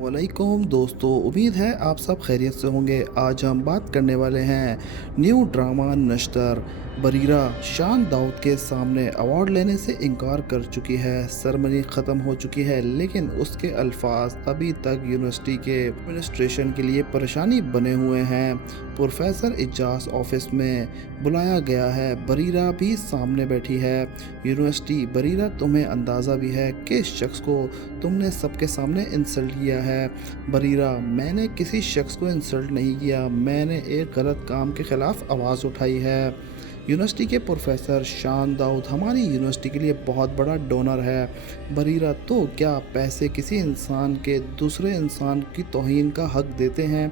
वालेकुम दोस्तों, उम्मीद है आप सब खैरियत से होंगे। आज हम बात करने वाले हैं न्यू ड्रामा नश्तर। बरीरा शान दाऊद के सामने अवार्ड लेने से इनकार कर चुकी है। सेरेमनी ख़त्म हो चुकी है, लेकिन उसके अल्फाज अभी तक यूनिवर्सिटी के एडमिनिस्ट्रेशन के लिए परेशानी बने हुए हैं। प्रोफेसर इजाज़ ऑफिस में बुलाया गया है। बरीरा भी सामने बैठी है। यूनिवर्सिटी, बरीरा तुम्हें अंदाज़ा भी है किस शख्स को तुमने सबके सामने इंसल्ट किया है? बरीरा, मैंने किसी शख्स को इंसल्ट नहीं किया, मैंने एक गलत काम के ख़िलाफ़ आवाज़ उठाई है। यूनिवर्सिटी के प्रोफेसर शान दाऊद हमारी यूनिवर्सिटी के लिए बहुत बड़ा डोनर है। बरीरा, तो क्या पैसे किसी इंसान के दूसरे इंसान की तौहीन का हक देते हैं?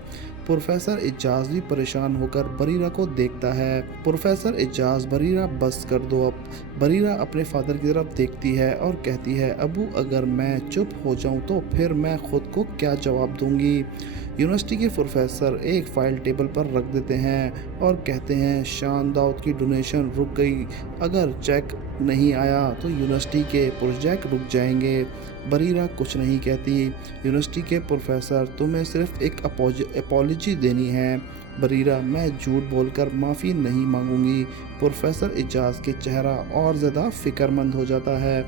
प्रोफेसर इजाज़ भी परेशान होकर बरीरा को देखता है। प्रोफेसर इजाज़, बरीरा बस कर दो अब। बरीरा अपने फादर की तरफ देखती है और कहती है, अबू, अगर मैं चुप हो जाऊं तो फिर मैं ख़ुद को क्या जवाब दूंगी? यूनिवर्सिटी के प्रोफेसर एक फ़ाइल टेबल पर रख देते हैं और कहते हैं, शान दाऊद की डोनेशन रुक गई। अगर चेक नहीं आया तो यूनिवर्सिटी के प्रोजेक्ट रुक जाएंगे। बरीरा कुछ नहीं कहती। यूनिवर्सिटी के प्रोफेसर, तुम्हें सिर्फ एक अपॉलजी देनी है। बरीरा, मैं झूठ बोलकर माफ़ी नहीं मांगूंगी। प्रोफेसर इजाज़ के चेहरा और ज़्यादा फ़िक्रमंद हो जाता है।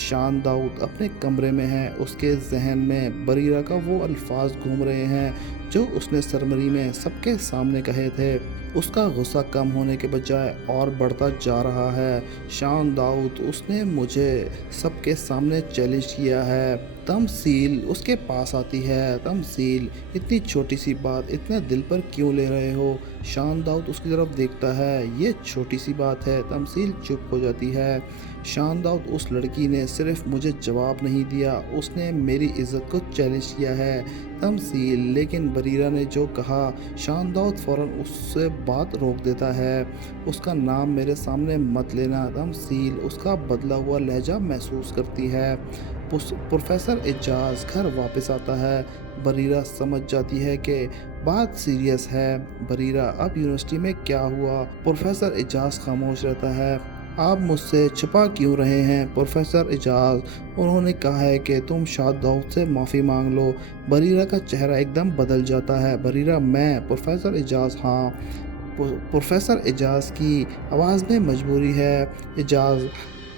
शान दाऊद अपने कमरे में है। उसके जहन में बरीरा का वो अल्फाज घूम रहे हैं जो उसने सेरेमनी में सबके सामने कहे थे। उसका गुस्सा कम होने के बजाय और बढ़ता जा रहा है। शान दाऊद, उसने मुझे सबके सामने चैलेंज किया है। तमसील उसके पास आती है। तमसील, इतनी छोटी सी बात इतने दिल पर क्यों ले रहे हो? शान दाऊद उसकी तरफ देखता है। ये छोटी सी बात है। तमसील चुप हो जाती है। शान दाऊद, उस लड़की ने सिर्फ मुझे जवाब नहीं दिया, उसने मेरी इज़्ज़त को चैलेंज किया है। तमसील, लेकिन बरीरा ने जो कहा। शान दाऊद फ़ौरन उससे बात रोक देता है। उसका नाम मेरे सामने मत लेना। तमसील उसका बदला हुआ लहजा महसूस करती है। प्रोफेसर इजाज़ घर वापस आता है। बरीरा समझ जाती है कि बात सीरियस है। बरीरा, अब यूनिवर्सिटी में क्या हुआ? प्रोफेसर इजाज़ खामोश रहता है। आप मुझसे छिपा क्यों रहे हैं? प्रोफेसर इजाज़, उन्होंने कहा है कि तुम शान दाऊद से माफ़ी मांग लो। बरीरा का चेहरा एकदम बदल जाता है। बरीरा, मैं? प्रोफेसर इजाज़, हाँ। प्रोफेसर इजाज़ की आवाज़ में मजबूरी है। इजाज़,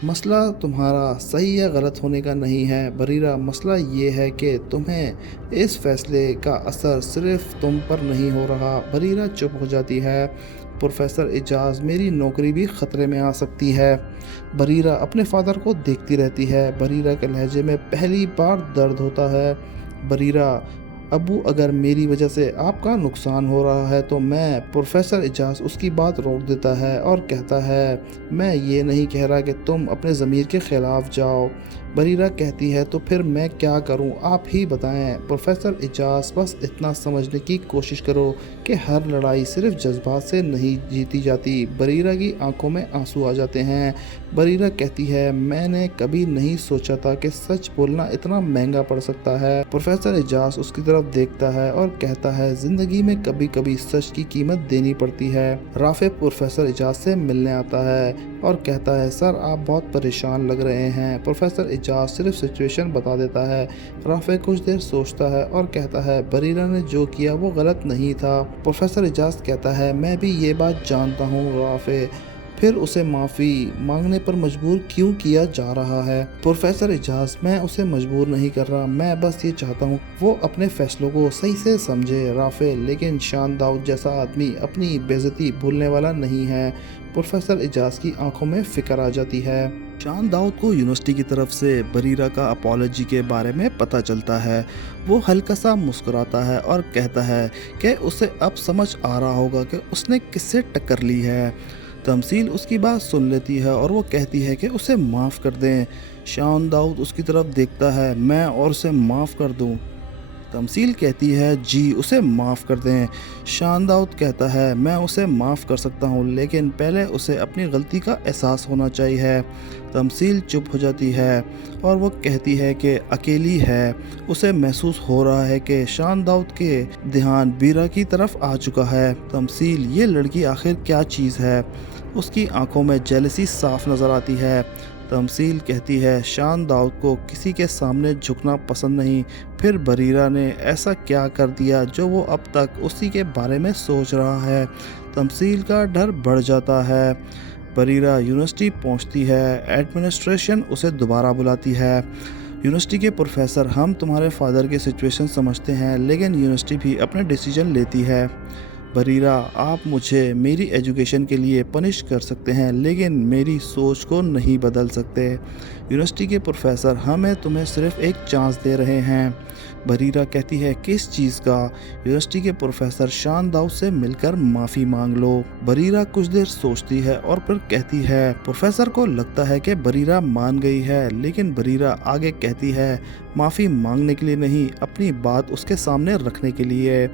मसला तुम्हारा सही या गलत होने का नहीं है। बरीरा, मसला ये है कि तुम्हें इस फैसले का असर सिर्फ तुम पर नहीं हो रहा। बरीरा चुप हो जाती है। प्रोफेसर इजाज़, मेरी नौकरी भी ख़तरे में आ सकती है। बरीरा अपने फादर को देखती रहती है। बरीरा के लहजे में पहली बार दर्द होता है। बरीरा, अबू, अगर मेरी वजह से आपका नुकसान हो रहा है तो मैं। प्रोफेसर इजाज़ उसकी बात रोक देता है और कहता है, मैं ये नहीं कह रहा कि तुम अपने ज़मीर के ख़िलाफ़ जाओ। बरीरा कहती है, तो फिर मैं क्या करूं, आप ही बताएं। प्रोफेसर इजाज़, बस इतना समझने की कोशिश करो कि हर लड़ाई सिर्फ जज्बात से नहीं जीती जाती। बरीरा की आंखों में आंसू आ जाते हैं। बरीरा कहती है, मैंने कभी नहीं सोचा था कि सच बोलना इतना महंगा पड़ सकता है। प्रोफेसर इजाज़ उसकी तरफ देखता है और कहता है, ज़िंदगी में कभी कभी सच की कीमत देनी पड़ती है। राफे प्रोफेसर इजाज़ से मिलने आता है और कहता है, सर, आप बहुत परेशान लग रहे हैं। प्रोफेसर इजाज़ सिर्फ सिचुएशन बता देता है। राफे कुछ देर सोचता है और कहता है, बरीरा ने जो किया वो गलत नहीं था। प्रोफेसर इजाज़ कहता है, मैं भी ये बात जानता हूँ राफे, फिर उसे माफ़ी मांगने पर मजबूर क्यों किया जा रहा है? प्रोफेसर इजाज़, मैं उसे मजबूर नहीं कर रहा, मैं बस ये चाहता हूँ वो अपने फैसलों को सही से समझे। राफे, लेकिन शान दाऊद जैसा आदमी अपनी बेइज्जती भूलने वाला नहीं है। प्रोफेसर इजाज़ की आंखों में फ़िक्र आ जाती है। शान दाऊद को यूनिवर्सिटी की तरफ से बरीरा का अपॉलजी के बारे में पता चलता है। वो हल्का सा मुस्कुराता है और कहता है कि उसे अब समझ आ रहा होगा कि उसने किससे टक्कर ली है। तमसील उसकी बात सुन लेती है और वो कहती है कि उसे माफ़ कर दें। शान दाऊद उसकी तरफ देखता है, मैं और उसे माफ़ कर दूं? तमसील कहती है, जी, उसे माफ़ कर दें। शान दाऊद कहता है, मैं उसे माफ़ कर सकता हूँ, लेकिन पहले उसे अपनी गलती का एहसास होना चाहिए। तमसील चुप हो जाती है और वो कहती है कि अकेली है। उसे महसूस हो रहा है कि शान दाऊद के ध्यान बीरा की तरफ आ चुका है। तमसील, ये लड़की आखिर क्या चीज़ है? उसकी आंखों में जेलसी साफ नज़र आती है। तमसील कहती है शान दाऊद को किसी के सामने झुकना पसंद नहीं। फिर बरीरा ने ऐसा क्या कर दिया जो वो अब तक उसी के बारे में सोच रहा है। तमसील का डर बढ़ जाता है। बरीरा यूनिवर्सिटी पहुंचती है। एडमिनिस्ट्रेशन उसे दोबारा बुलाती है। यूनिवर्सिटी के प्रोफेसर, हम तुम्हारे फादर की सिचुएशन समझते हैं, लेकिन यूनिवर्सिटी भी अपने डिसीजन लेती है। बरीरा, आप मुझे मेरी एजुकेशन के लिए पनिश कर सकते हैं, लेकिन मेरी सोच को नहीं बदल सकते। यूनिवर्सिटी के प्रोफेसर, हमें तुम्हें सिर्फ एक चांस दे रहे हैं। बरीरा कहती है, किस चीज़ का? यूनिवर्सिटी के प्रोफेसर, शान दाऊद से मिलकर माफ़ी मांग लो। बरीरा कुछ देर सोचती है और फिर कहती है। प्रोफेसर को लगता है कि बरीरा मान गई है, लेकिन बरीरा आगे कहती है, माफ़ी मांगने के लिए नहीं, अपनी बात उसके सामने रखने के लिए।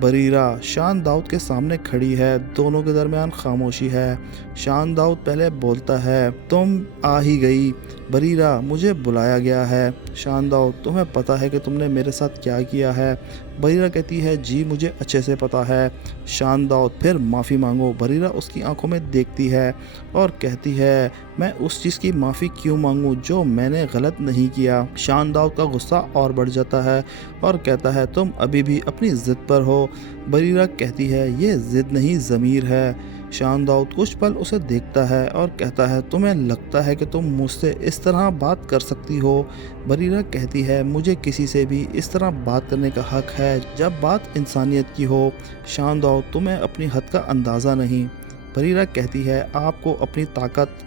बरीरा शान दाऊद के सामने खड़ी है। दोनों के दरमियान खामोशी है। शान दाऊद पहले बोलता है, तुम आ ही गई। बरीरा, मुझे बुलाया गया है। शान दाऊद, तुम्हें पता है कि तुमने मेरे साथ क्या किया है? बरीरा कहती है, जी मुझे अच्छे से पता है। शान दाऊद, फिर माफ़ी मांगो। बरीरा उसकी आंखों में देखती है और कहती है, मैं उस चीज़ की माफ़ी क्यों मांगूं जो मैंने गलत नहीं किया। शान दाऊद का गुस्सा और बढ़ जाता है और कहता है, तुम अभी भी अपनी ज़िद पर हो। बरीरा कहती है, ये ज़िद नहीं, ज़मीर है। शान दाऊद कुछ पल उसे देखता है और कहता है, तुम्हें लगता है कि तुम मुझसे इस तरह बात कर सकती हो? बरीरा कहती है, मुझे किसी से भी इस तरह बात करने का हक है जब बात इंसानियत की हो। शान दाऊद, तुम्हें अपनी हद का अंदाज़ा नहीं। बरीरा कहती है, आपको अपनी ताकत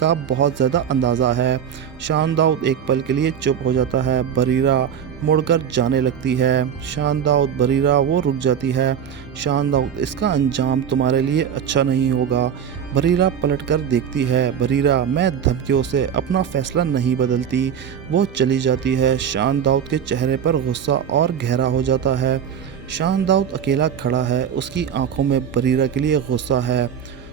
का बहुत ज़्यादा अंदाज़ा है। शान दाऊद एक पल के लिए चुप हो जाता है। बरीरा मुड़कर जाने लगती है। शान दाऊद, बरीरा वो रुक जाती है। शान दाऊद, इसका अंजाम तुम्हारे लिए अच्छा नहीं होगा। बरीरा पलटकर देखती है। बरीरा, मैं धमकियों से अपना फ़ैसला नहीं बदलती। वो चली जाती है। शान दाऊद के चेहरे पर गुस्सा और गहरा हो जाता है। शान दाऊद अकेला खड़ा है। उसकी आंखों में बरीरा के लिए गुस्सा है।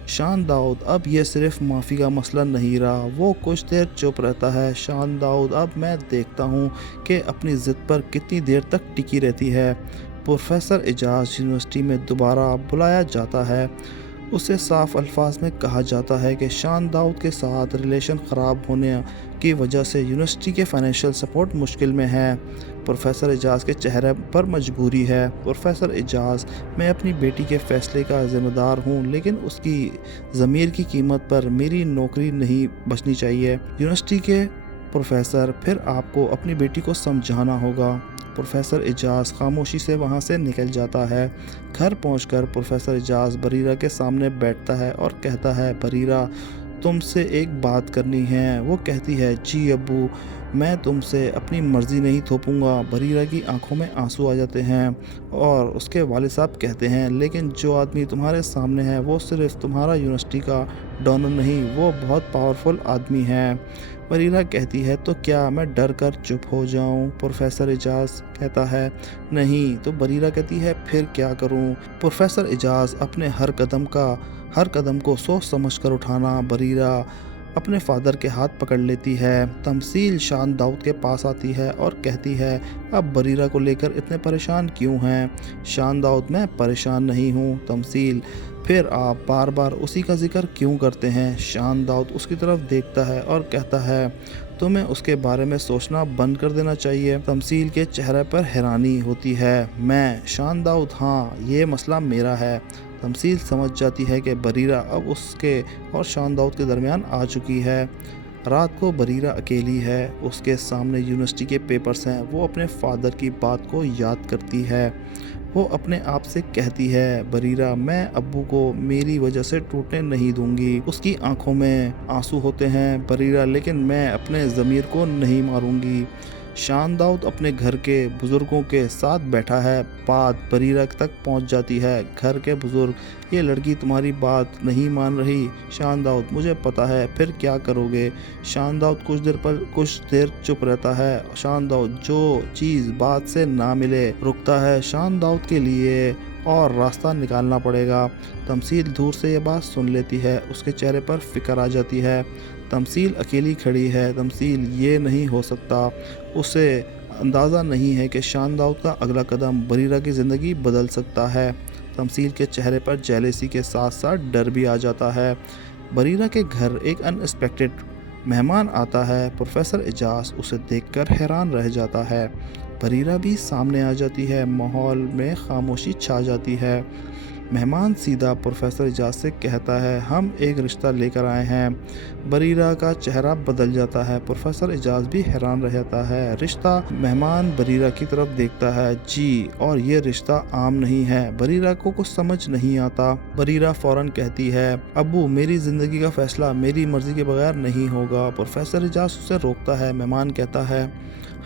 शान दाऊद, अब ये सिर्फ माफ़ी का मसला नहीं रहा। वो कुछ देर चुप रहता है। शान दाऊद, अब मैं देखता हूँ कि अपनी ज़िद पर कितनी देर तक टिकी रहती है। प्रोफेसर एजाज यूनिवर्सिटी में दोबारा बुलाया जाता है। उसे साफ अल्फाज में कहा जाता है कि शान दाऊद के साथ रिलेशन ख़राब होने की वजह से यूनिवर्सिटी के फाइनेंशियल सपोर्ट मुश्किल में है। प्रोफेसर एजाज के चेहरे पर मजबूरी है। प्रोफेसर एजाज, मैं अपनी बेटी के फ़ैसले का ज़िम्मेदार हूँ, लेकिन उसकी ज़मीर की कीमत पर मेरी नौकरी नहीं बचनी चाहिए। यूनिवर्सिटी के प्रोफेसर, फिर आपको अपनी बेटी को समझाना होगा। प्रोफेसर एजाज खामोशी से वहाँ से निकल जाता है। घर पहुंचकर प्रोफेसर एजाज बरीरा के सामने बैठता है और कहता है, बरीरा, तुमसे एक बात करनी है। वो कहती है, जी अब्बू, मैं तुमसे अपनी मर्ज़ी नहीं थोपूंगा। बरीरा की आंखों में आंसू आ जाते हैं और उसके वालिद साहब कहते हैं, लेकिन जो आदमी तुम्हारे सामने है वो सिर्फ तुम्हारा यूनिवर्सिटी का डोनर नहीं, वो बहुत पावरफुल आदमी है। बरीरा कहती है, तो क्या मैं डर कर चुप हो जाऊं? प्रोफेसर एजाज कहता है, नहीं। तो बरीरा कहती है, फिर क्या करूं? प्रोफेसर एजाज, अपने हर कदम को सोच समझ कर उठाना। बरीरा अपने फादर के हाथ पकड़ लेती है। तमसील शान दाऊद के पास आती है और कहती है, अब बरीरा को लेकर इतने परेशान क्यों हैं? शान दाऊद, मैं परेशान नहीं हूँ। तमसील, फिर आप बार बार उसी का जिक्र क्यों करते हैं? शान दाऊद उसकी तरफ देखता है और कहता है, तुम्हें उसके बारे में सोचना बंद कर देना चाहिए। तमसील के चेहरे पर हैरानी होती है। मैं? शान दाऊद, हाँ, ये मसला मेरा है। तमसील समझ जाती है कि बरीरा अब उसके और शान दाऊद के दरमियान आ चुकी है। रात को बरीरा अकेली है। उसके सामने यूनिवर्सिटी के पेपर्स हैं। वो अपने फादर की बात को याद करती है। वो अपने आप से कहती है, बरीरा, मैं अब्बू को मेरी वजह से टूटने नहीं दूंगी। उसकी आंखों में आंसू होते हैं। बरीरा, लेकिन मैं अपने ज़मीर को नहीं मारूंगी। शान दाऊद अपने घर के बुज़ुर्गों के साथ बैठा है। बात बरीरा तक पहुंच जाती है। घर के बुज़ुर्ग, ये लड़की तुम्हारी बात नहीं मान रही। शान दाऊद, मुझे पता है, फिर क्या करोगे? शान दाऊद कुछ देर चुप रहता है। शान दाऊद, जो चीज़ बात से ना मिले रुकता है, शान दाऊद के लिए और रास्ता निकालना पड़ेगा। तमसील दूर से ये बात सुन लेती है। उसके चेहरे पर फिक्र आ जाती है। तमसील अकेली खड़ी है। तमसील, ये नहीं हो सकता। उसे अंदाज़ा नहीं है कि शान दाऊद का अगला कदम बरीरा की ज़िंदगी बदल सकता है। तमसील के चेहरे पर जेलेसी के साथ साथ डर भी आ जाता है। बरीरा के घर एक अनएक्सपेक्टेड مہمان آتا ہے، پروفیسر اعجاز اسے دیکھ کر حیران رہ جاتا ہے۔ بریرہ بھی سامنے آ جاتی ہے، ماحول میں خاموشی چھا جاتی ہے۔ مہمان سیدھا پروفیسر اعجاز سے کہتا ہے، ہم ایک رشتہ لے کر آئے ہیں۔ بریرہ کا چہرہ بدل جاتا ہے، پروفیسر اعجاز بھی حیران رہ جاتا ہے۔ رشتہ؟ مہمان بریرہ کی طرف دیکھتا ہے، جی، اور یہ رشتہ عام نہیں ہے۔ بریرہ کو کچھ سمجھ نہیں آتا۔ بریرہ فوراً کہتی ہے، ابو، میری زندگی کا فیصلہ میری مرضی کے بغیر نہیں ہوگا۔ پروفیسر اعجاز اسے روکتا ہے۔ مہمان کہتا ہے،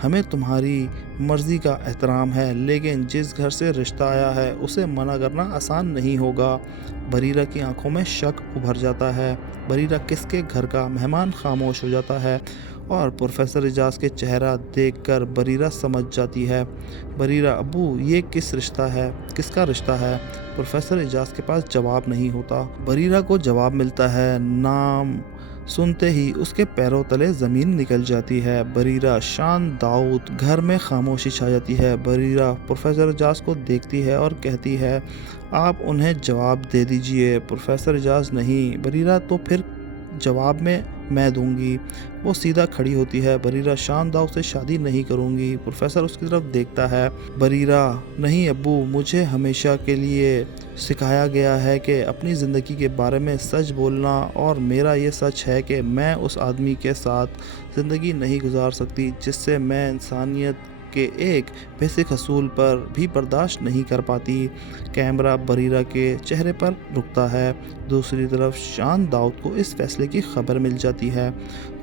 ہمیں تمہاری مرضی کا احترام ہے، لیکن جس گھر سے رشتہ آیا ہے اسے منع کرنا آسان نہیں ہوگا۔ بریرہ کی آنکھوں میں شک ابھر جاتا ہے۔ بریرہ کس کے گھر کا؟ مہمان خاموش ہو جاتا ہے اور پروفیسر اعجاز کے چہرہ دیکھ کر بریرہ سمجھ جاتی ہے۔ بریرہ، ابو، یہ کس کا رشتہ ہے؟ پروفیسر اعجاز کے پاس جواب نہیں ہوتا۔ بریرہ کو جواب ملتا ہے۔ نام سنتے ہی اس کے پیروں تلے زمین نکل جاتی ہے۔ بریرہ، شان داؤد۔ گھر میں خاموشی چھا جاتی ہے۔ بریرہ پروفیسر اعجاز کو دیکھتی ہے اور کہتی ہے، آپ انہیں جواب دے دیجئے۔ پروفیسر اعجاز، نہیں۔ بریرہ، تو پھر جواب میں دوں گی۔ وہ سیدھا کھڑی ہوتی ہے۔ بریرہ، شان داؤد سے شادی نہیں کروں گی۔ پروفیسر اس کی طرف دیکھتا ہے۔ بریرہ، نہیں ابو، مجھے ہمیشہ کے لیے سکھایا گیا ہے کہ اپنی زندگی کے بارے میں سچ بولنا، اور میرا یہ سچ ہے کہ میں اس آدمی کے ساتھ زندگی نہیں گزار سکتی جس سے میں انسانیت کے ایک بیسک اصول پر بھی برداشت نہیں کر پاتی۔ کیمرہ بریرہ کے چہرے پر رکتا ہے۔ دوسری طرف شان داؤد کو اس فیصلے کی خبر مل جاتی ہے۔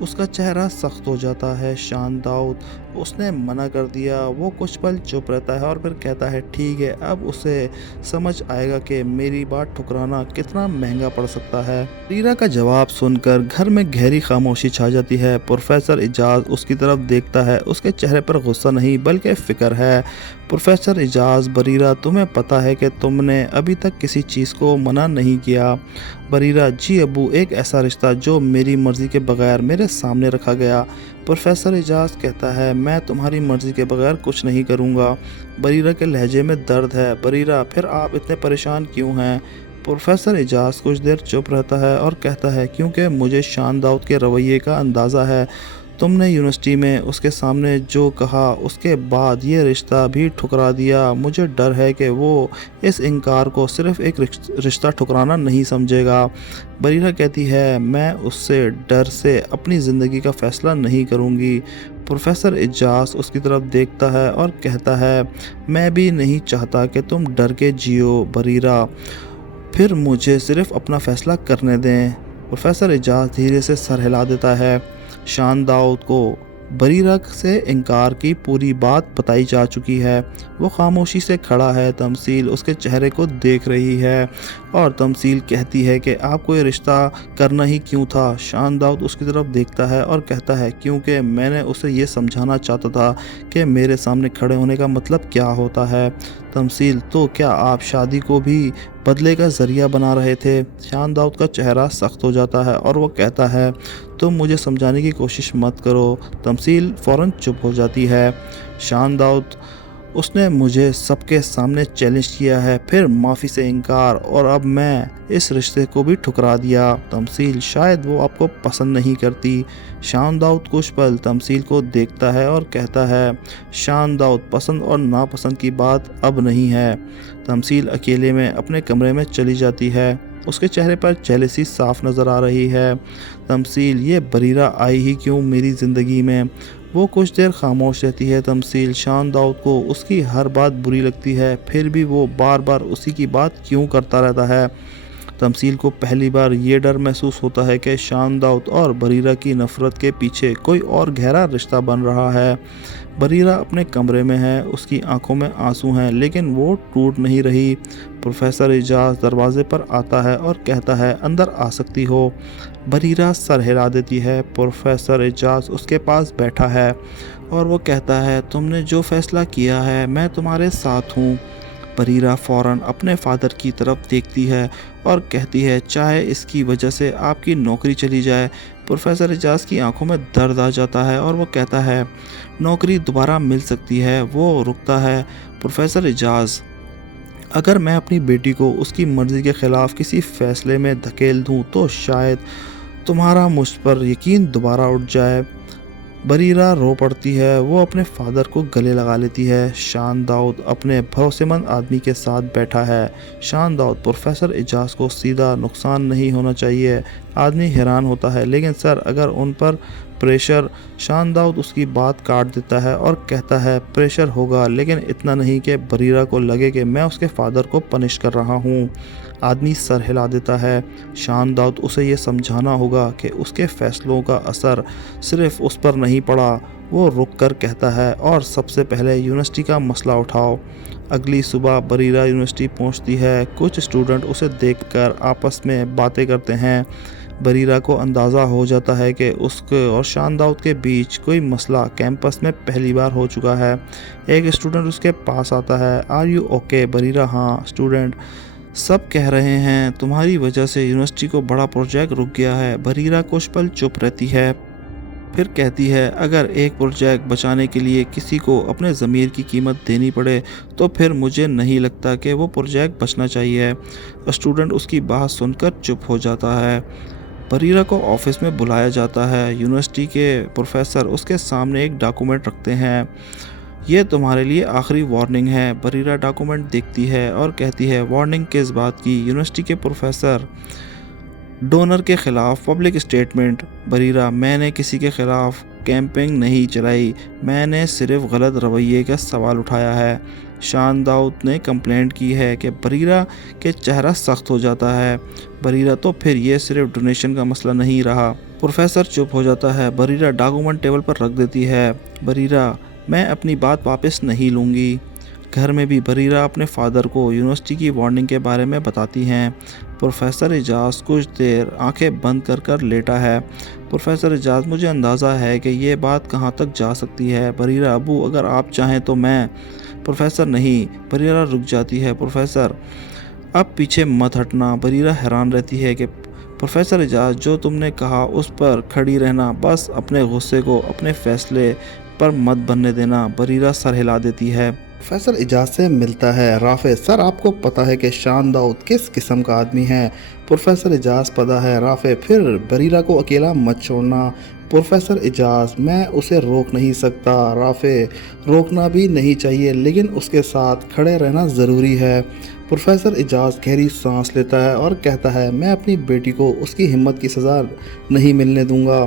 اس کا چہرہ سخت ہو جاتا ہے۔ شان داؤد، اس نے منع کر دیا۔ وہ کچھ پل چپ رہتا ہے اور پھر کہتا ہے، ٹھیک ہے، اب اسے سمجھ آئے گا کہ میری بات ٹھکرانا کتنا مہنگا پڑ سکتا ہے۔ بریرہ کا جواب سن کر گھر میں گہری خاموشی چھا جاتی ہے۔ پروفیسر اعجاز اس کی طرف دیکھتا ہے۔ اس کے چہرے پر غصہ نہیں بلکہ فکر ہے۔ پروفیسر اعجاز، بریرہ، تمہیں پتہ ہے کہ تم نے ابھی تک کسی چیز کو منع نہیں کیا۔ بریرہ، جی ابو، ایک ایسا رشتہ جو میری مرضی کے بغیر میرے سامنے رکھا گیا۔ پروفیسر اعجاز کہتا ہے، میں تمہاری مرضی کے بغیر کچھ نہیں کروں گا۔ بریرہ کے لہجے میں درد ہے۔ بریرہ، پھر آپ اتنے پریشان کیوں ہیں؟ پروفیسر اعجاز کچھ دیر چپ رہتا ہے اور کہتا ہے، کیونکہ مجھے شان داؤد کے رویے کا اندازہ ہے۔ تم نے یونیورسٹی میں اس کے سامنے جو کہا، اس کے بعد یہ رشتہ بھی ٹھکرا دیا۔ مجھے ڈر ہے کہ وہ اس انکار کو صرف ایک رشتہ ٹھکرانا نہیں سمجھے گا۔ بریرہ کہتی ہے، میں اس سے ڈر سے اپنی زندگی کا فیصلہ نہیں کروں گی۔ پروفیسر اعجاز اس کی طرف دیکھتا ہے اور کہتا ہے، میں بھی نہیں چاہتا کہ تم ڈر کے جیو بریرہ، پھر مجھے صرف اپنا فیصلہ کرنے دیں۔ پروفیسر اعجاز دھیرے سے سر ہلا دیتا ہے۔ شان داؤد کو بریرہ سے انکار کی پوری بات بتائی جا چکی ہے۔ وہ خاموشی سے کھڑا ہے۔ تمثیل اس کے چہرے کو دیکھ رہی ہے اور تمثیل کہتی ہے کہ آپ کو یہ رشتہ کرنا ہی کیوں تھا؟ شان داؤد اس کی طرف دیکھتا ہے اور کہتا ہے، کیونکہ میں نے اسے یہ سمجھانا چاہتا تھا کہ میرے سامنے کھڑے ہونے کا مطلب کیا ہوتا ہے۔ تمثیل، تو کیا آپ شادی کو بھی بدلے کا ذریعہ بنا رہے تھے؟ شان داؤد کا چہرہ سخت ہو جاتا ہے اور وہ کہتا ہے، تم مجھے سمجھانے کی کوشش مت کرو۔ تمثیل فوراً چپ ہو جاتی ہے۔ شان داؤد، اس نے مجھے سب کے سامنے چیلنج کیا ہے، پھر معافی سے انکار، اور اب میں اس رشتے کو بھی ٹھکرا دیا۔ تمثیل، شاید وہ آپ کو پسند نہیں کرتی۔ شان داؤد کچھ پل تمثیل کو دیکھتا ہے اور کہتا ہے، شان داؤد، پسند اور ناپسند کی بات اب نہیں ہے۔ تمثیل اکیلے میں اپنے کمرے میں چلی جاتی ہے۔ اس کے چہرے پر جیلسی صاف نظر آ رہی ہے۔ تمثیل، یہ بریرہ آئی ہی کیوں میری زندگی میں؟ وہ کچھ دیر خاموش رہتی ہے۔ تمثیل، شان داؤد کو اس کی ہر بات بری لگتی ہے، پھر بھی وہ بار بار اسی کی بات کیوں کرتا رہتا ہے؟ تمثیل کو پہلی بار یہ ڈر محسوس ہوتا ہے کہ شان داؤد اور بریرہ کی نفرت کے پیچھے کوئی اور گہرا رشتہ بن رہا ہے۔ بریرہ اپنے کمرے میں ہے، اس کی آنکھوں میں آنسو ہیں، لیکن وہ ٹوٹ نہیں رہی۔ پروفیسر اعجاز دروازے پر آتا ہے اور کہتا ہے، اندر آ سکتی ہو۔ بریرہ سر ہلا دیتی ہے۔ پروفیسر اعجاز اس کے پاس بیٹھا ہے اور وہ کہتا ہے، تم نے جو فیصلہ کیا ہے میں تمہارے ساتھ ہوں۔ بریرہ فوراً اپنے فادر کی طرف دیکھتی ہے اور کہتی ہے، چاہے اس کی وجہ سے آپ کی نوکری چلی جائے۔ پروفیسر اعجاز کی آنکھوں میں درد آ جاتا ہے اور وہ کہتا ہے، نوکری دوبارہ مل سکتی ہے۔ وہ رکتا ہے۔ پروفیسر اعجاز، اگر میں اپنی بیٹی کو اس کی مرضی کے خلاف کسی فیصلے میں دھکیل دوں تو شاید तुम्हारा मुझ पर यकीन दोबारा उठ जाए। बरीरा रो पड़ती है। वो अपने फादर को गले लगा लेती है। शान दाऊद अपने भरोसेमंद आदमी के साथ बैठा है। शान दाऊद, प्रोफेसर एजाज को सीधा नुकसान नहीं होना चाहिए। आदमी हैरान होता है, लेकिन सर अगर उन पर प्रेशर। शान दाऊद उसकी बात काट देता है और कहता है प्रेशर होगा, लेकिन इतना नहीं कि बरीरा को लगे कि मैं उसके फादर को पनिश कर रहा हूँ। आदमी सर हिला देता है। शान दाऊद उसे ये समझाना होगा कि उसके फैसलों का असर सिर्फ उस पर नहीं पड़ा। वो रुक कर कहता है और सबसे पहले यूनिवर्सिटी का मसला उठाओ। अगली सुबह बरीरा यूनिवर्सिटी पहुंचती है। कुछ स्टूडेंट उसे देखकर आपस में बातें करते हैं। बरीरा को अंदाज़ा हो जाता है कि उसके और शान दाऊद के बीच कोई मसला कैंपस में पहली बार हो चुका है। एक स्टूडेंट उसके पास आता है। Are you okay Bareera? हाँ। स्टूडेंट, सब कह रहे हैं तुम्हारी वजह से यूनिवर्सिटी को बड़ा प्रोजेक्ट रुक गया है। बरीरा कुछ पल चुप रहती है, फिर कहती है अगर एक प्रोजेक्ट बचाने के लिए किसी को अपने ज़मीर की कीमत देनी पड़े तो फिर मुझे नहीं लगता कि वो प्रोजेक्ट बचना चाहिए। स्टूडेंट उसकी बात सुनकर चुप हो जाता है। बरीरा को ऑफिस में बुलाया जाता है। यूनिवर्सिटी के प्रोफेसर उसके सामने एक डॉक्यूमेंट रखते हैं। ये तुम्हारे लिए आखिरी वार्निंग है। बरीरा डॉक्यूमेंट देखती है और कहती है वार्निंग किस बात की? यूनिवर्सिटी के प्रोफेसर, डोनर के ख़िलाफ़ पब्लिक स्टेटमेंट। बरीरा, मैंने किसी के ख़िलाफ़ कैंपिंग नहीं चलाई, मैंने सिर्फ गलत रवैये का सवाल उठाया है। शान दाऊद ने कंप्लेंट की है कि बरीरा के चेहरा सख्त हो जाता है। बरीरा, तो फिर ये सिर्फ डोनेशन का मसला नहीं रहा। प्रोफेसर चुप हो जाता है। बरीरा डॉक्यूमेंट टेबल पर रख देती है। बरीरा, मैं अपनी बात वापस नहीं लूँगी। घर में भी बरीरा अपने फादर को यूनिवर्सिटी की वार्निंग के बारे में बताती हैं। प्रोफेसर एजाज कुछ देर आंखें बंद कर कर लेटा है। प्रोफेसर एजाज, मुझे अंदाज़ा है कि ये बात कहाँ तक जा सकती है। बरीरा, अबू अगर आप चाहें तो मैं। प्रोफेसर, नहीं। बरीरा रुक जाती है। प्रोफेसर, अब पीछे मत हटना। बरीरा हैरान रहती है कि प्रोफेसर एजाज, जो तुमने कहा उस पर खड़ी रहना, बस अपने गुस्से को अपने फैसले पर मत बनने देना। बरीरा सर हिला देती है। प्रोफेसर एजाज से मिलता है। राफे, सर आपको पता है कि शान दाऊद किस किस्म का आदमी है? प्रोफेसर एजाज, पता है। राफे, फिर बरीरा को अकेला मत छोड़ना। प्रोफेसर एजाज, मैं उसे रोक नहीं सकता। राफे, रोकना भी नहीं चाहिए, लेकिन उसके साथ खड़े रहना ज़रूरी है। प्रोफेसर एजाज गहरी सांस लेता है और कहता है मैं अपनी बेटी को उसकी हिम्मत की सज़ा नहीं मिलने दूंगा।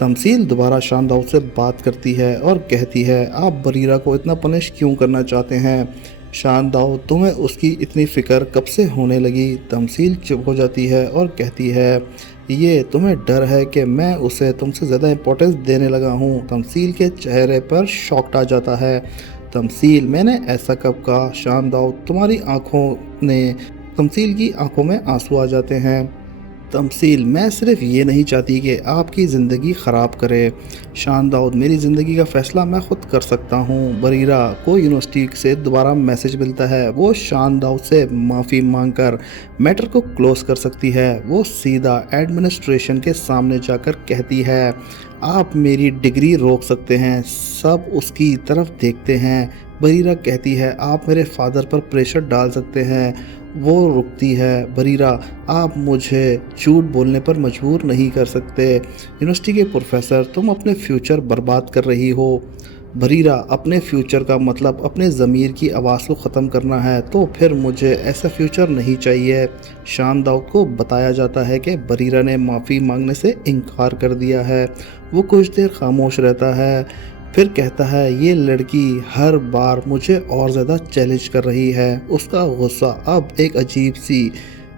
तमसील दोबारा शान दाऊद से बात करती है और कहती है आप बरीरा को इतना पनिश क्यों करना चाहते हैं? शान दाऊद, तुम्हें उसकी इतनी फ़िक्र कब से होने लगी? तमसील चुप हो जाती है और कहती है ये तुम्हें डर है कि मैं उसे तुमसे ज़्यादा इम्पोर्टेंस देने लगा हूँ। तमसील के चेहरे पर शॉक आ जाता है। तमसील, मैंने ऐसा कब कहा? शान दाऊद, तुम्हारी आँखों ने तमसील की आंखों में आंसू आ जाते हैं। तमसील, मैं सिर्फ ये नहीं चाहती कि आपकी ज़िंदगी ख़राब करे। शान दाऊद, मेरी ज़िंदगी का फ़ैसला मैं ख़ुद कर सकता हूँ। बरीरा को यूनिवर्सिटी से दोबारा मैसेज मिलता है। वो शान दाऊद से माफ़ी मांगकर मैटर को क्लोज़ कर सकती है। वो सीधा एडमिनिस्ट्रेशन के सामने जाकर कहती है आप मेरी डिग्री रोक सकते हैं। सब उसकी तरफ देखते हैं। बरीरा कहती है आप मेरे फादर पर प्रेशर डाल सकते हैं। वो रुकती है। बरीरा, आप मुझे झूठ बोलने पर मजबूर नहीं कर सकते। यूनिवर्सिटी के प्रोफेसर, तुम अपने फ्यूचर बर्बाद कर रही हो। बरीरा, अपने फ्यूचर का मतलब अपने ज़मीर की आवाज़ को ख़त्म करना है, तो फिर मुझे ऐसा फ्यूचर नहीं चाहिए। शान दाऊद को बताया जाता है कि बरीरा ने माफ़ी मांगने से इनकार कर दिया है। वो कुछ देर खामोश रहता है, फिर कहता है ये लड़की हर बार मुझे और ज़्यादा चैलेंज कर रही है। उसका गुस्सा अब एक अजीब सी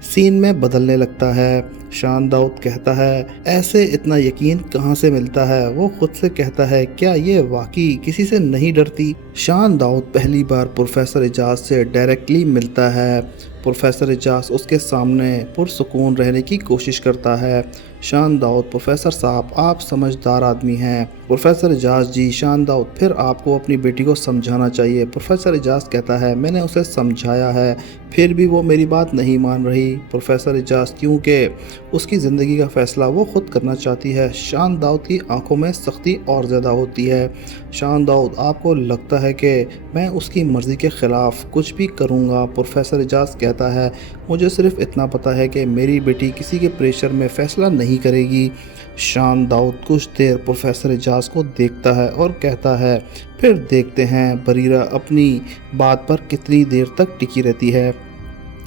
सीन में बदलने लगता है। शान दाऊद कहता है ऐसे इतना यकीन कहाँ से मिलता है? वो खुद से कहता है क्या ये वाकई किसी से नहीं डरती? शान दाऊद पहली बार प्रोफेसर एजाज से डायरेक्टली मिलता है। प्रोफेसर एजाज उसके सामने पुरसुकून रहने की कोशिश करता है। शान दाऊद, प्रोफेसर साहब आप समझदार आदमी हैं। प्रोफेसर एजाज, जी। शान दाऊद, फिर आपको अपनी बेटी को समझाना चाहिए। प्रोफेसर एजाज कहता है मैंने उसे समझाया है, फिर भी वो मेरी बात नहीं मान रही। प्रोफेसर एजाज, क्योंकि उसकी ज़िंदगी का फ़ैसला वो खुद करना चाहती है। शान दाऊद की आंखों में सख्ती और ज़्यादा होती है। शान दाऊद, आपको लगता है कि मैं उसकी मर्ज़ी के ख़िलाफ़ कुछ भी करूँगा। प्रोफेसर एजाज़ कहता है, मुझे सिर्फ़ इतना पता है कि मेरी बेटी किसी के प्रेशर में फ़ैसला नहीं करेगी। शान दाऊद कुछ देर प्रोफेसर एजाज़ को देखता है और कहता है, फिर देखते हैं बरीरा अपनी बात पर कितनी देर तक टिकी रहती है।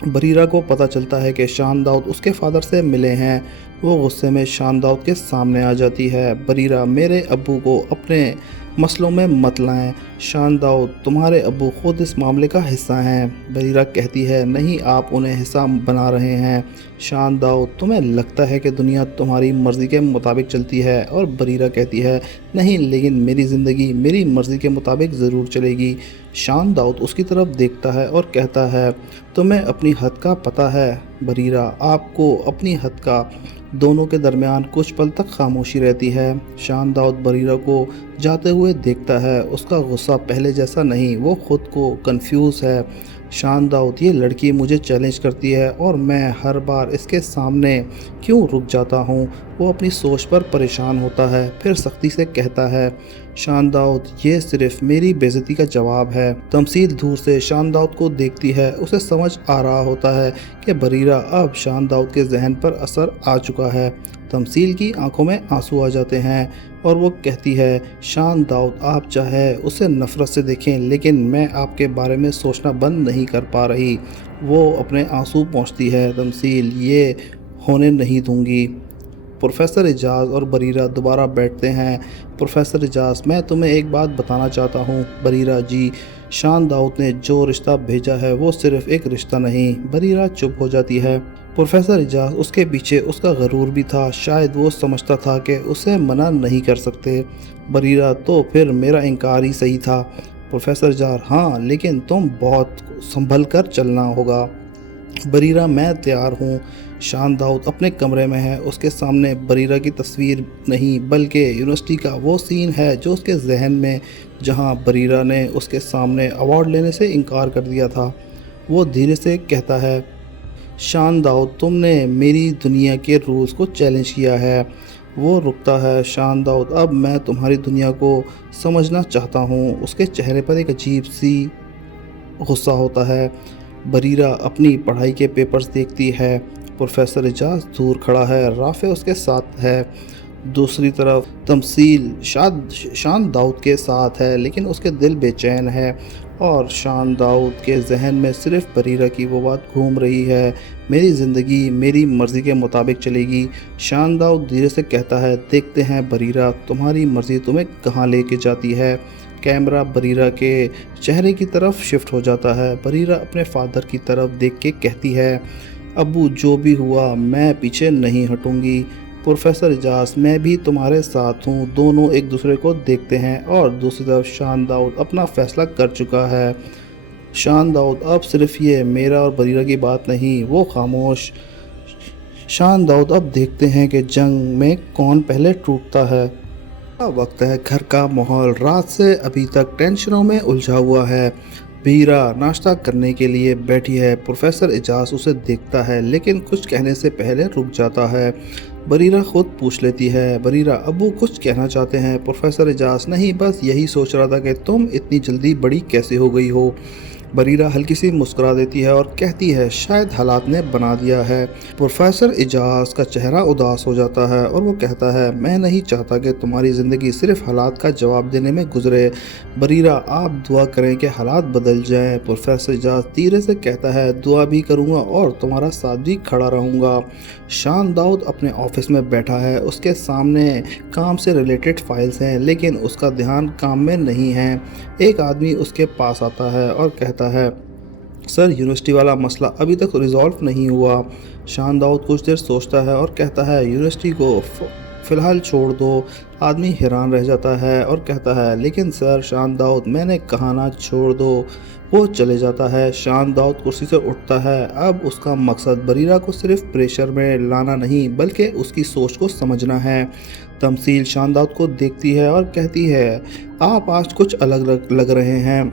बरीरा को पता चलता है कि शान दाऊद उसके फादर से मिले हैं। वो गुस्से में शान दाऊद के सामने आ जाती है। बरीरा, मेरे अब्बू को अपने मसलों में मत लाएं। शान दाऊद, तुम्हारे अब्बू खुद इस मामले का हिस्सा हैं। बरीरा कहती है, नहीं, आप उन्हें हिस्सा बना रहे हैं। शान दाऊद, तुम्हें लगता है कि दुनिया तुम्हारी मर्ज़ी के मुताबिक चलती है? और बरीरा कहती है, नहीं, लेकिन मेरी ज़िंदगी मेरी मर्ज़ी के मुताबिक ज़रूर चलेगी। शान दाऊद उसकी तरफ देखता है और कहता है, तुम्हें अपनी हद का पता है बरीरा, आपको अपनी हद का। दोनों के दरमियान कुछ पल तक खामोशी रहती है। शान दाऊद बरीरा को जाते हुए देखता है। उसका गुस्सा पहले जैसा नहीं, वो खुद को कंफ्यूज है। शान दाऊद, ये लड़की मुझे चैलेंज करती है और मैं हर बार इसके सामने क्यों रुक जाता हूँ। वो अपनी सोच पर परेशान होता है, फिर सख्ती से कहता है, शान दाऊद, ये सिर्फ मेरी बेइज्जती का जवाब है। तमसील दूर से शान दाऊद को देखती है। उसे समझ आ रहा होता है कि बरीरा अब शान दाऊद के जहन पर असर आ चुका है। तमसील की आंखों में आंसू आ जाते हैं और वो कहती है, शान दाऊद, आप चाहे उसे नफ़रत से देखें, लेकिन मैं आपके बारे में सोचना बंद नहीं कर पा रही। वो अपने आंसू पोंछती है। तमसील, ये होने नहीं दूंगी। प्रोफेसर एजाज़ और बरीरा दोबारा बैठते हैं। प्रोफेसर एजाज़, मैं तुम्हें एक बात बताना चाहता हूँ। बरीरा, जी। शान दाऊद ने जो रिश्ता भेजा है वो सिर्फ़ एक रिश्ता नहीं। बरीरा चुप हो जाती है। प्रोफेसर एजाज़, उसके पीछे उसका गरूर भी था। शायद वो समझता था कि उसे मना नहीं कर सकते। बरीरा, तो फिर मेरा इनकार ही सही था। प्रोफेसर एजाज़, हाँ, लेकिन तुम बहुत संभल कर चलना होगा। बरीरा, मैं तैयार हूँ। शान दाऊद अपने कमरे में है। उसके सामने बरीरा की तस्वीर नहीं, बल्कि यूनिवर्सिटी का वो सीन है जो उसके जहन में, जहाँ बरीरा ने उसके सामने अवार्ड लेने से इनकार कर दिया था। वो धीरे से कहता है, शान दाऊद, तुमने मेरी दुनिया के रूल्स को चैलेंज किया है। वो रुकता है। शान दाऊद, अब मैं तुम्हारी दुनिया को समझना चाहता हूँ। उसके चेहरे पर एक अजीब सी गुस्सा होता है। बरीरा अपनी पढ़ाई के पेपर्स देखती है। प्रोफेसर एजाज़ दूर खड़ा है। राफ़े उसके साथ है। दूसरी तरफ तमसील शान दाऊद के साथ है, लेकिन उसके दिल बेचैन है और शान दाऊद के जहन में सिर्फ बरीरा की वो बात घूम रही है, मेरी ज़िंदगी मेरी मर्ज़ी के मुताबिक चलेगी। शान दाऊद धीरे से कहता है, देखते हैं बरीरा, तुम्हारी मर्ज़ी तुम्हें कहाँ लेके जाती है। कैमरा बरीरा के चेहरे की तरफ शिफ्ट हो जाता है। बरीरा अपने फादर की तरफ देख के कहती है, अब्बू, जो भी हुआ मैं पीछे नहीं हटूंगी। प्रोफेसर एजाज़, मैं भी तुम्हारे साथ हूँ। दोनों एक दूसरे को देखते हैं और दूसरी तरफ शान दाऊद अपना फ़ैसला कर चुका है। शान दाऊद, अब सिर्फ ये मेरा और बरीरा की बात नहीं। वो खामोश। शान दाऊद, अब देखते हैं कि जंग में कौन पहले टूटता है। वक्त है। घर का माहौल रात से अभी तक टेंशनों में उलझा हुआ है। बीरा नाश्ता करने के लिए बैठी है। प्रोफेसर एजाज़ उसे देखता है, लेकिन कुछ कहने से पहले रुक जाता है। बरीरा खुद पूछ लेती है, बरीरा, अब्बू कुछ कहना चाहते हैं? प्रोफेसर एजाज़, नहीं, बस यही सोच रहा था कि तुम इतनी जल्दी बड़ी कैसे हो गई हो। बरीरा हल्की सी मुस्कुरा देती है और कहती है, शायद हालात ने बना दिया है। प्रोफेसर एजाज़ का चेहरा उदास हो जाता है और वो कहता है, मैं नहीं चाहता कि तुम्हारी ज़िंदगी सिर्फ हालात का जवाब देने में गुजरे। बरीरा, आप दुआ करें कि हालात बदल जाएं। प्रोफेसर एजाज़ धीरे से कहता है, दुआ भी करूँगा और तुम्हारा साथ भी खड़ा रहूँगा। शान दाऊद अपने ऑफिस में बैठा है। उसके सामने काम से रिलेटेड फाइल्स हैं, लेकिन उसका ध्यान काम में नहीं है। एक आदमी उसके पास आता है और कहता है, सर, यूनिवर्सिटी वाला मसला अभी तक रिजॉल्व नहीं हुआ। शान दाऊद कुछ देर सोचता है और कहता है, यूनिवर्सिटी को फ़िलहाल छोड़ दो। आदमी हैरान रह जाता है और कहता है, लेकिन सर। शान दाऊद, मैंने कहा ना छोड़ दो। वो चले जाता है। शान दाऊद कुर्सी से उठता है। अब उसका मकसद बरीरा को सिर्फ प्रेशर में लाना नहीं, बल्कि उसकी सोच को समझना है। तमसील शान दाऊद को देखती है और कहती है, आप आज कुछ अलग लग रहे हैं।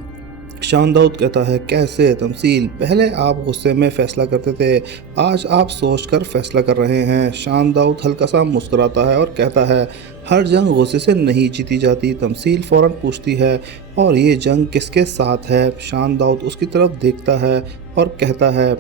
शान दाऊद कहता है, कैसे तमसील, पहले आप गुस्से में फ़ैसला करते थे, आज आप सोच कर फ़ैसला कर रहे हैं। शान दाऊद हल्का सा मुस्कुराता है और कहता है, हर जंग गुस्से से नहीं जीती जाती। तमसील फ़ौरन पूछती है, और ये जंग किसके साथ है? शान दाऊद उसकी तरफ देखता है और कहता है,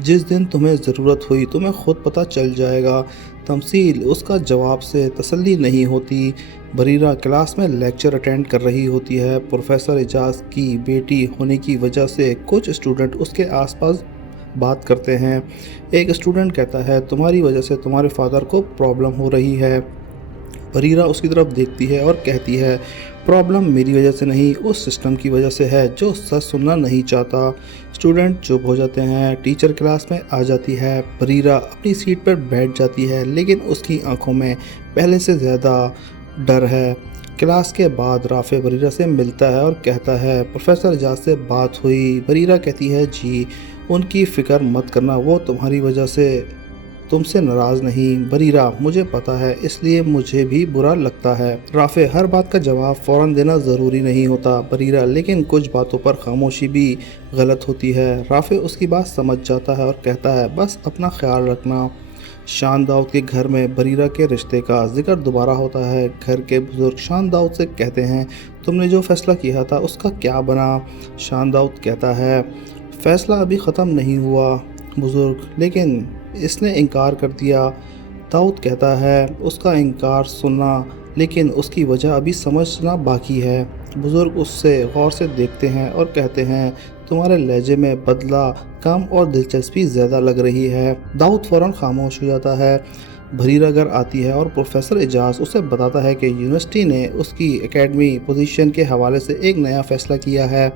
जिस दिन तुम्हें ज़रूरत हुई तुम्हें खुद पता चल जाएगा। तमसील उसका जवाब से तसल्ली नहीं होती। बरीरा क्लास में लेक्चर अटेंड कर रही होती है। प्रोफेसर एजाज की बेटी होने की वजह से कुछ स्टूडेंट उसके आसपास बात करते हैं। एक स्टूडेंट कहता है, तुम्हारी वजह से तुम्हारे फादर को प्रॉब्लम हो रही है। बरीरा उसकी तरफ देखती है और कहती है, प्रॉब्लम मेरी वजह से नहीं, उस सिस्टम की वजह से है जो सच सुनना नहीं चाहता। स्टूडेंट चुप हो जाते हैं। टीचर क्लास में आ जाती है। बरीरा अपनी सीट पर बैठ जाती है, लेकिन उसकी आंखों में पहले से ज़्यादा डर है। क्लास के बाद राफे बरीरा से मिलता है और कहता है, प्रोफेसर एजाज से बात हुई? बरीरा कहती है, जी। उनकी फ़िक्र मत करना, वो तुम्हारी वजह से तुमसे नाराज़ नहीं। बरीरा, मुझे पता है, इसलिए मुझे भी बुरा लगता है। राफे, हर बात का जवाब फ़ौरन देना ज़रूरी नहीं होता। बरीरा, लेकिन कुछ बातों पर खामोशी भी गलत होती है। राफे उसकी बात समझ जाता है और कहता है, बस अपना ख्याल रखना। शान दाऊद के घर में बरीरा के रिश्ते का जिक्र दोबारा होता है। घर के बुजुर्ग शान दाऊद से कहते हैं, तुमने जो फ़ैसला किया था उसका क्या बना? शान दाऊद कहता है, फ़ैसला अभी ख़त्म नहीं हुआ बुजुर्ग, लेकिन इसने इनकार कर दिया। दाऊद कहता है, उसका इनकार सुनना, लेकिन उसकी वजह अभी समझना बाकी है। बुजुर्ग उससे गौर से देखते हैं और कहते हैं, तुम्हारे लहजे में बदला कम और दिलचस्पी ज़्यादा लग रही है। दाऊद फ़ौरन खामोश हो जाता है। बरीरा घर आती है और प्रोफेसर एजाज उसे बताता है कि यूनिवर्सिटी ने उसकी एकेडमी पोजीशन के हवाले से एक नया फ़ैसला किया है।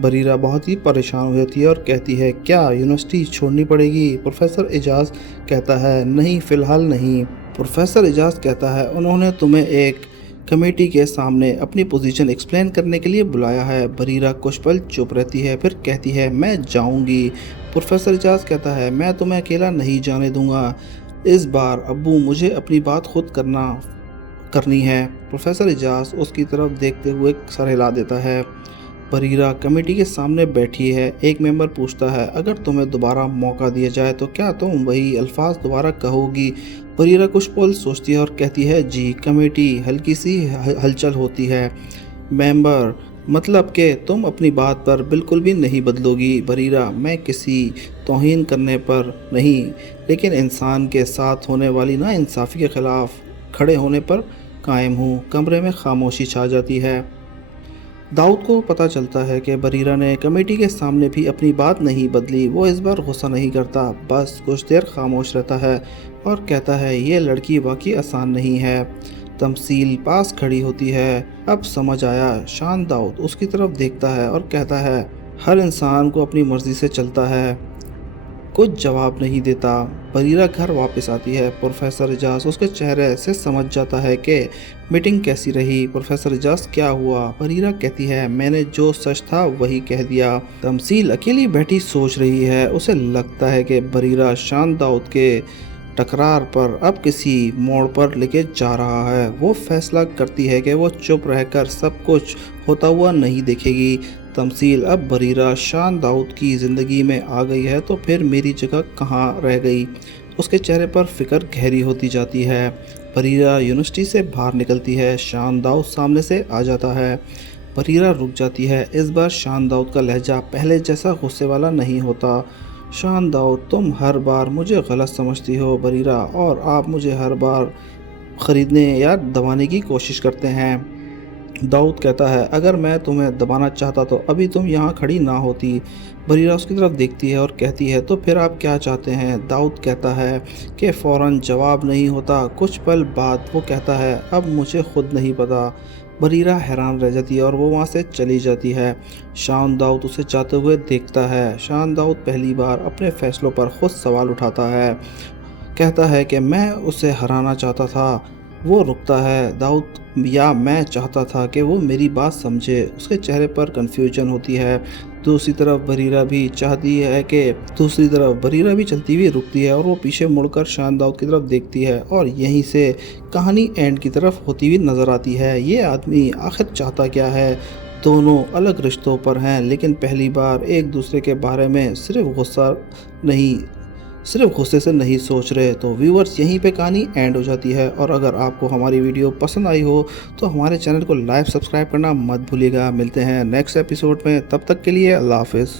बरीरा बहुत ही परेशान हो जाती है और कहती है, क्या यूनिवर्सिटी छोड़नी पड़ेगी? प्रोफेसर एजाज कहता है, नहीं, फ़िलहाल नहीं। प्रोफेसर एजाज कहता है, उन्होंने तुम्हें एक कमेटी के सामने अपनी पोजीशन एक्सप्लेन करने के लिए बुलाया है। बरीरा कुछ पल चुप रहती है, फिर कहती है, मैं जाऊंगी। प्रोफेसर एजाज कहता है, मैं तुम्हें अकेला नहीं जाने दूंगा। इस बार अब्बू, मुझे अपनी बात खुद करनी है। प्रोफेसर एजाज उसकी तरफ देखते हुए सर हिला देता है। बरीरा कमेटी के सामने बैठी है। एक मेंबर पूछता है, अगर तुम्हें दोबारा मौका दिया जाए तो क्या तुम वही अल्फाज दोबारा कहोगी? बरीरा कुछ पल सोचती है और कहती है, जी। कमेटी हल्की सी हलचल होती है। मेंबर, मतलब कि तुम अपनी बात पर बिल्कुल भी नहीं बदलोगी? बरीरा, मैं किसी तौहीन करने पर नहीं, लेकिन इंसान के साथ होने वाली नाइंसाफ़ी के ख़िलाफ़ खड़े होने पर कायम हूँ। कमरे में खामोशी छा जाती है। दाऊद को पता चलता है कि बरीरा ने कमेटी के सामने भी अपनी बात नहीं बदली। वो इस बार गुस्सा नहीं करता, बस कुछ देर खामोश रहता है और कहता है, ये लड़की वाकई आसान नहीं है। तमसील पास खड़ी होती है। अब समझ आया। शान दाऊद उसकी तरफ देखता है और कहता है, हर इंसान को अपनी मर्ज़ी से चलता है। कुछ जवाब नहीं देता। बरीरा घर वापस आती है। प्रोफेसर एजाज उसके चेहरे से समझ जाता है कि मीटिंग कैसी रही। प्रोफेसर एजाज, क्या हुआ? बरीरा कहती है, मैंने जो सच था वही कह दिया। तमसील अकेली बैठी सोच रही है। उसे लगता है कि बरीरा शान दाऊद के टकरार पर अब किसी मोड़ पर लेके जा रहा है। वो फैसला करती है कि वो चुप रहकर सब कुछ होता हुआ नहीं देखेगी। तमसील, अब बरीरा शान दाऊद की ज़िंदगी में आ गई है तो फिर मेरी जगह कहाँ रह गई? उसके चेहरे पर फिक्र गहरी होती जाती है। बरीरा यूनिवर्सिटी से बाहर निकलती है। शान दाऊद सामने से आ जाता है। बरीरा रुक जाती है। इस बार शान दाऊद का लहजा पहले जैसा गुस्से वाला नहीं होता। शान दाऊद, तुम हर बार मुझे गलत समझती हो बरीरा, और आप मुझे हर बार ख़रीदने या दबाने की कोशिश करते हैं। दाऊद कहता है, अगर मैं तुम्हें दबाना चाहता तो अभी तुम यहाँ खड़ी ना होती। बरीरा उसकी तरफ देखती है और कहती है, तो फिर आप क्या चाहते हैं? दाऊद कहता है कि फ़ौरन जवाब नहीं होता। कुछ पल बाद वो कहता है, अब मुझे खुद नहीं पता। बरीरा हैरान रह जाती है और वो वहाँ से चली जाती है। शान दाऊद उसे जाते हुए देखता है। शान दाऊद पहली बार अपने फ़ैसलों पर खुद सवाल उठाता है। कहता है कि मैं उसे हराना चाहता था। वो रुकता है। दाऊद, या मैं चाहता था कि वो मेरी बात समझे। उसके चेहरे पर कन्फ्यूजन होती है। दूसरी तरफ बरीरा भी चलती हुई रुकती है और वो पीछे मुड़कर शान दाऊद की तरफ देखती है और यहीं से कहानी एंड की तरफ होती हुई नज़र आती है। ये आदमी आखिर चाहता क्या है? दोनों अलग रिश्तों पर हैं लेकिन पहली बार एक दूसरे के बारे में सिर्फ गुस्से से नहीं सोच रहे। तो व्यूअर्स, यहीं पे कहानी एंड हो जाती है। और अगर आपको हमारी वीडियो पसंद आई हो तो हमारे चैनल को लाइक सब्सक्राइब करना मत भूलिएगा। मिलते हैं नेक्स्ट एपिसोड में, तब तक के लिए अल्लाह हाफिज़।